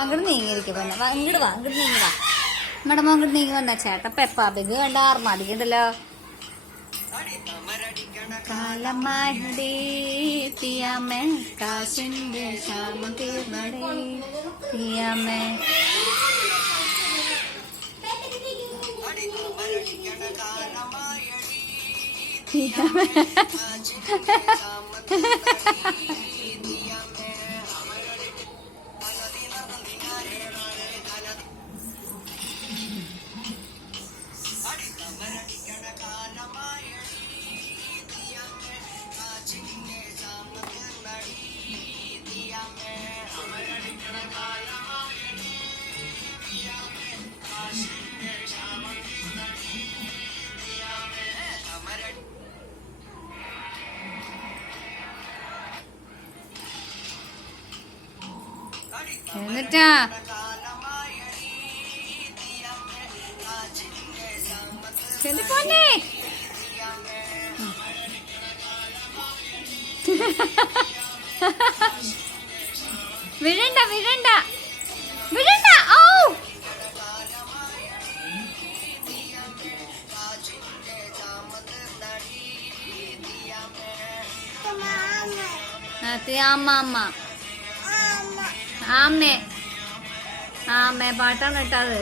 അങ്ങോട്ട് നീങ്ങിയിരിക്കും പിന്നെ ഇങ്ങോട്ട് വാ ഇങ്ങോട്ട് നീങ്ങി വാ നമ്മുടെ അങ്ങോട്ട് നീങ്ങി വന്നാ ചേട്ടൻ പെപ്പാബിഗ് കണ്ട ആർമാദിക്കുണ്ടല്ലോ. കാലമാടേ തീയാമേ കാശിന്റെ ക്ഷാമം തീർന്നടേ തീയാമേ. എന്നിട്ടാ വിടണ്ട വിടണ്ട വിടണ്ട. ഓ അമ്മ അമ്മ ആമ്മേ ആമ്മേ പാട്ടാണ് ഇട്ടത്.